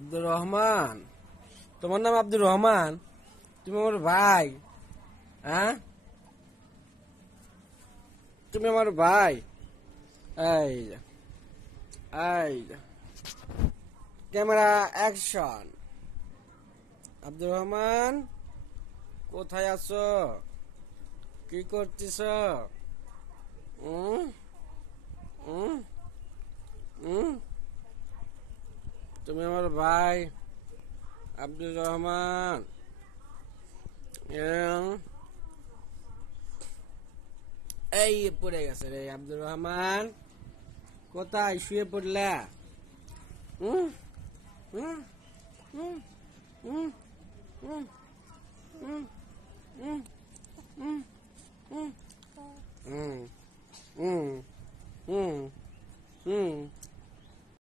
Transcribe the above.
আব্দুর রহমান, তোমার নাম আব্দুর রহমান? তুমি আমার ভাই? হ্যাঁ, তুমি আমার ভাই? এই যে, এই যে, ক্যামেরা অ্যাকশন। আব্দুর রহমান, কোথায় আছো? কি করতেছ? উম, উম, উম, তুমি আমার ভাই আব্দুর রহমান? উম, এই পড়ে গেছে রে আব্দুর রহমান, কোথায় শুয়ে পড়লা? উম, উম, উম, উম, উম, উম, উম, উম, উম, উম, উম, উম, উম,